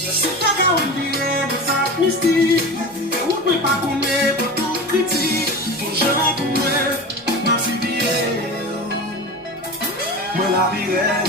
Se ta ka ou vire de sa mystique, ou peut pas connaître pour tout critique, pour je vais pour moi, ma si bien, moi la vire.